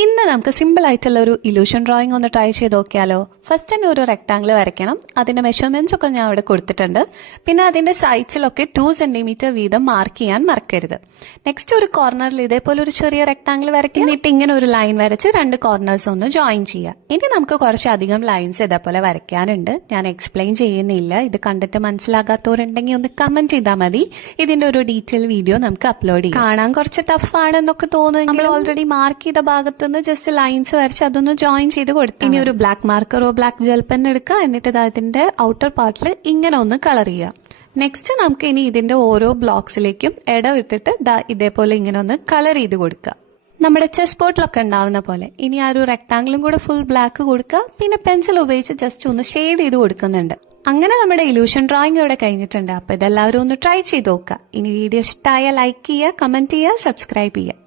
ഇന്ന് നമുക്ക് സിമ്പിൾ ആയിട്ടുള്ള ഒരു ഇലൂഷൻ ഡ്രോയിങ് ഒന്ന് ട്രൈ ചെയ്ത് നോക്കിയാലോ. ഫസ്റ്റ് തന്നെ ഒരു റെക്ടാംഗിൾ വരയ്ക്കണം. അതിന്റെ മെഷർമെന്റ്സ് ഒക്കെ ഞാൻ അവിടെ കൊടുത്തിട്ടുണ്ട്. പിന്നെ അതിന്റെ സൈഡ്സിലൊക്കെ 2 സെന്റിമീറ്റർ വീതം മാർക്ക് ചെയ്യാൻ മറക്കരുത്. നെക്സ്റ്റ് ഒരു കോർണറിൽ ഇതേപോലെ ഒരു ചെറിയ റെക്ടാംഗിൾ വരയ്ക്കുന്നിട്ട് ഇങ്ങനെ ഒരു ലൈൻ വരച്ച് 2 കോർണേഴ്സ് ഒന്ന് ജോയിൻ ചെയ്യുക. ഇനി നമുക്ക് കുറച്ചധികം ലൈൻസ് ഇതേപോലെ വരയ്ക്കാനുണ്ട്. ഞാൻ എക്സ്പ്ലെയിൻ ചെയ്യുന്നില്ല. ഇത് കണ്ടിട്ട് മനസ്സിലാകാത്തവരുണ്ടെങ്കിൽ ഒന്ന് കമന്റ് ചെയ്താൽ മതി. ഇതിന്റെ ഒരു ഡീറ്റെയിൽ വീഡിയോ നമുക്ക് അപ്ലോഡ് ചെയ്യാം. കാണാൻ കുറച്ച് ടഫ് ആണെന്നൊക്കെ തോന്നുന്നു. നമ്മൾ ഓൾറെഡി മാർക്ക് ചെയ്ത ഭാഗത്ത് ജസ്റ്റ് ലൈൻസ് വരച്ച് അതൊന്ന് ജോയിൻ ചെയ്ത് കൊടുത്തു. ഇനി ഒരു ബ്ലാക്ക് മാർക്കറോ ബ്ലാക്ക് ജെൽ പെൻ എടുക്കുക. എന്നിട്ട് അതിന്റെ ഔട്ടർ പാർട്ടിൽ ഇങ്ങനെ ഒന്ന് കളർ ചെയ്യുക. നെക്സ്റ്റ് നമുക്ക് ഇനി ഇതിന്റെ ഓരോ ബ്ലോക്സിലേക്കും ഇടവിട്ടിട്ട് ഇതേപോലെ ഇങ്ങനെ ഒന്ന് കളർ ചെയ്ത് കൊടുക്കുക. നമ്മുടെ ചെസ് ബോർഡിലൊക്കെ ഉണ്ടാവുന്ന പോലെ. ഇനി ആ ഒരു റെക്ടാംഗിളും കൂടെ ഫുൾ ബ്ലാക്ക് കൊടുക്കുക. പിന്നെ പെൻസിൽ ഉപയോഗിച്ച് ജസ്റ്റ് ഒന്ന് ഷെയ്ഡ് ചെയ്ത് കൊടുക്കുന്നുണ്ട്. അങ്ങനെ നമ്മുടെ ഇലൂഷൻ ഡ്രോയിങ് ഇവിടെ കഴിഞ്ഞിട്ടുണ്ട്. അപ്പൊ ഇതെല്ലാവരും ഒന്ന് ട്രൈ ചെയ്ത് നോക്കുക. ഇനി വീഡിയോ ഇഷ്ടമായ ലൈക്ക് ചെയ്യുക, കമന്റ് ചെയ്യുക, സബ്സ്ക്രൈബ് ചെയ്യുക.